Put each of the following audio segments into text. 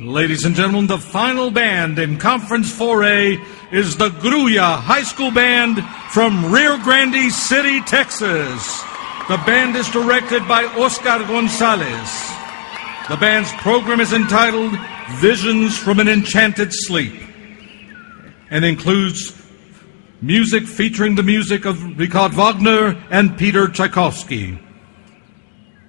Ladies and gentlemen, the final band in Conference 4A is the Grulla High School Band from Rio Grande City, Texas. The band is directed by Oscar Gonzalez. The band's program is entitled Visions from an Enchanted Sleep and includes music featuring the music of Richard Wagner and Peter Tchaikovsky.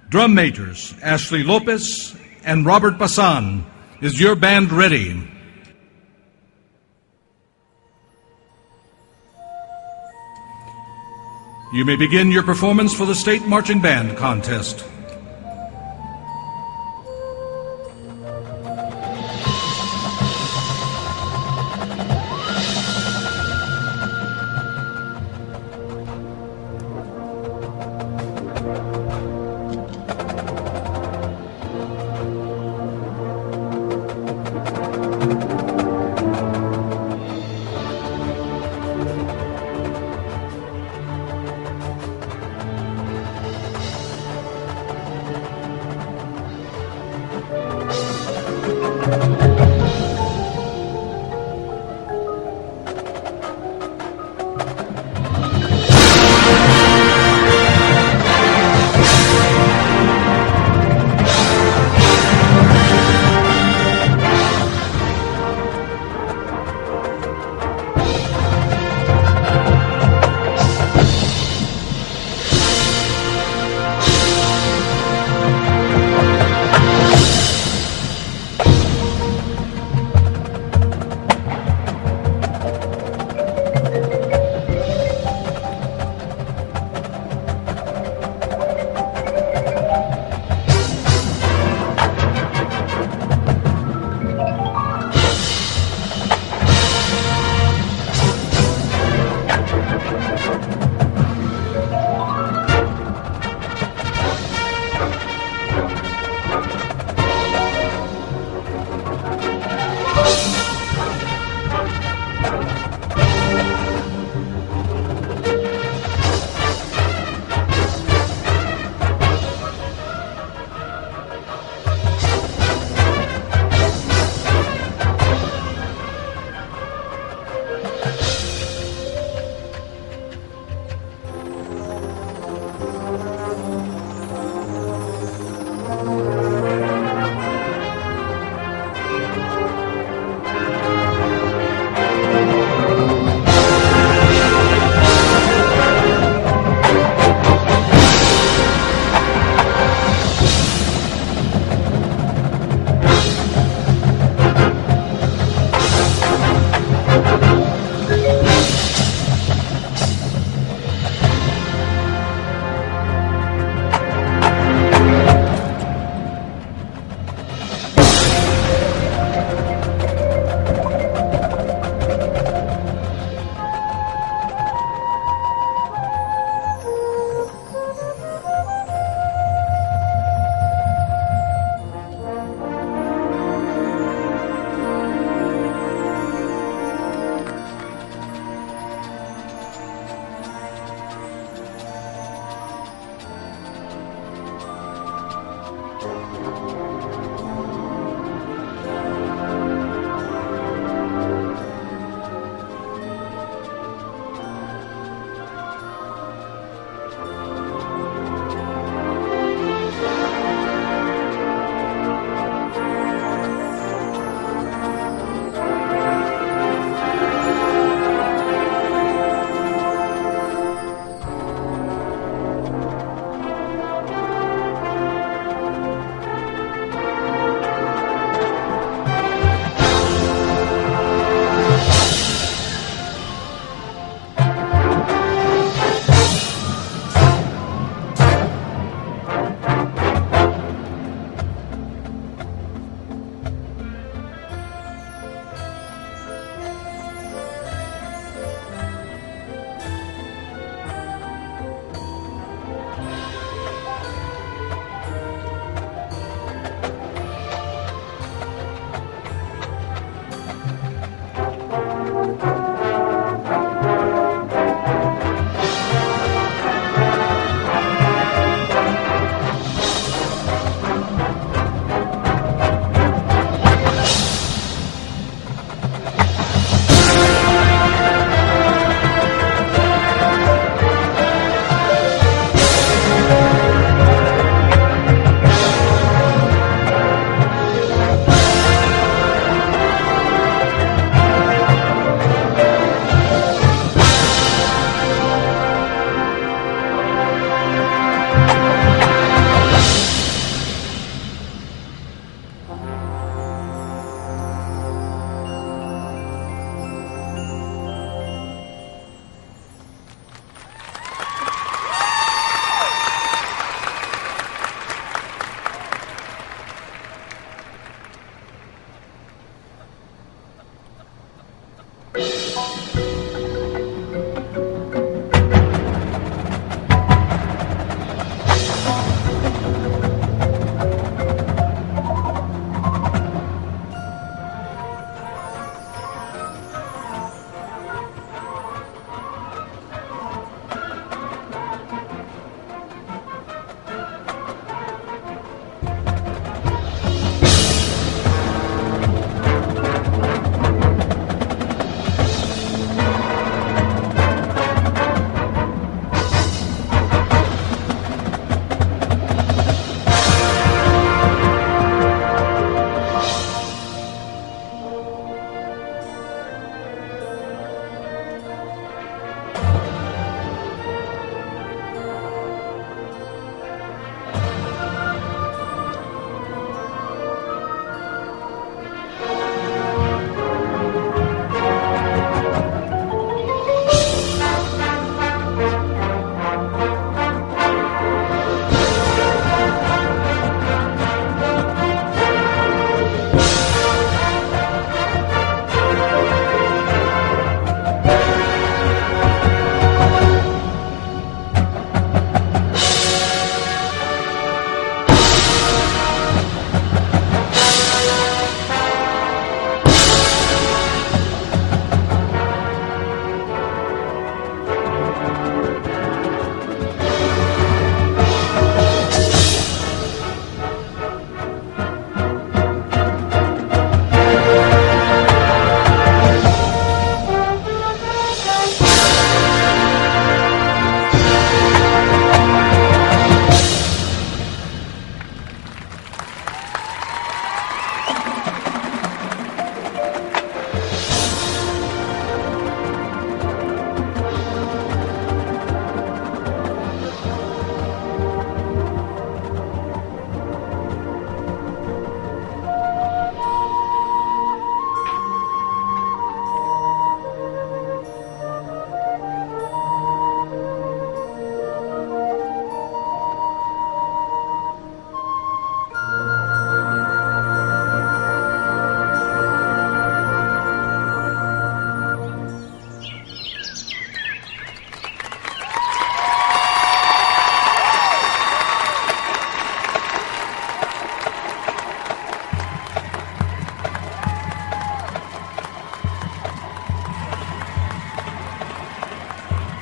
Drum majors Ashley Lopez and Robert Bassan. Is your band ready? You may begin your performance for the State Marching Band Contest.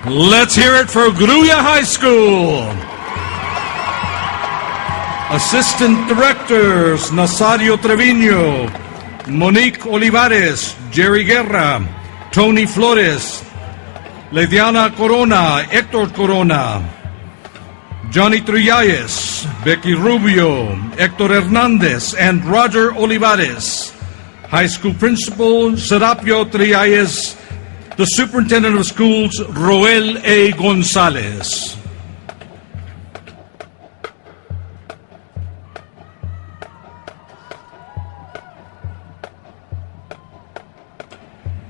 Let's hear it for Grulla High School. Assistant Directors Nazario Trevino, Monique Olivares, Jerry Guerra, Tony Flores, Lediana Corona, Hector Corona, Johnny Trullayes, Becky Rubio, Hector Hernandez, and Roger Olivares. High School Principal Serapio Trullayes, the Superintendent of Schools Roel A. Gonzalez.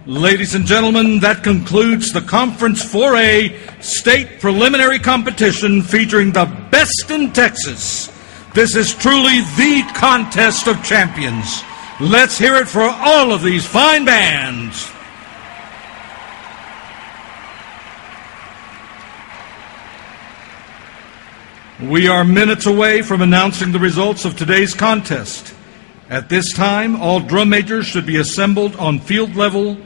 Ladies and gentlemen, that concludes the Conference 4A State Preliminary Competition featuring the best in Texas. This is truly the contest of champions. Let's hear it for all of these fine bands. We are minutes away from announcing the results of today's contest. At this time, all drum majors should be assembled on field level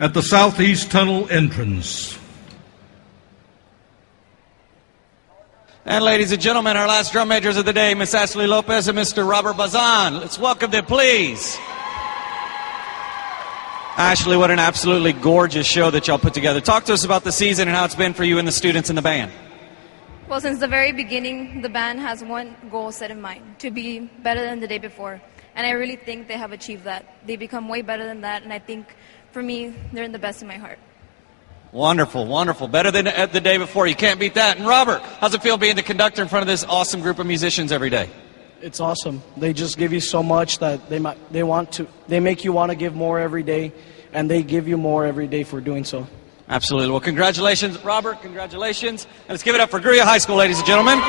at the southeast tunnel entrance. And ladies and gentlemen, our last drum majors of the day, Miss Ashley Lopez and Mr. Robert Bazan. Let's welcome them, please. Ashley, what an absolutely gorgeous show that y'all put together. Talk to us about the season and how it's been for you and the students in the band. Well, since the very beginning, the band has one goal set in mind, to be better than the day before. And I really think they have achieved that. They become way better than that, and I think, for me, they're in the best in my heart. Wonderful, wonderful. Better than the day before. You can't beat that. And Robert, how's it feel being the conductor in front of this awesome group of musicians every day? It's awesome. They just give you so much that they make you want to give more every day, and they give you more every day for doing so. Absolutely. Well, congratulations, Robert. Congratulations. And let's give it up for Grulla High School, ladies and gentlemen.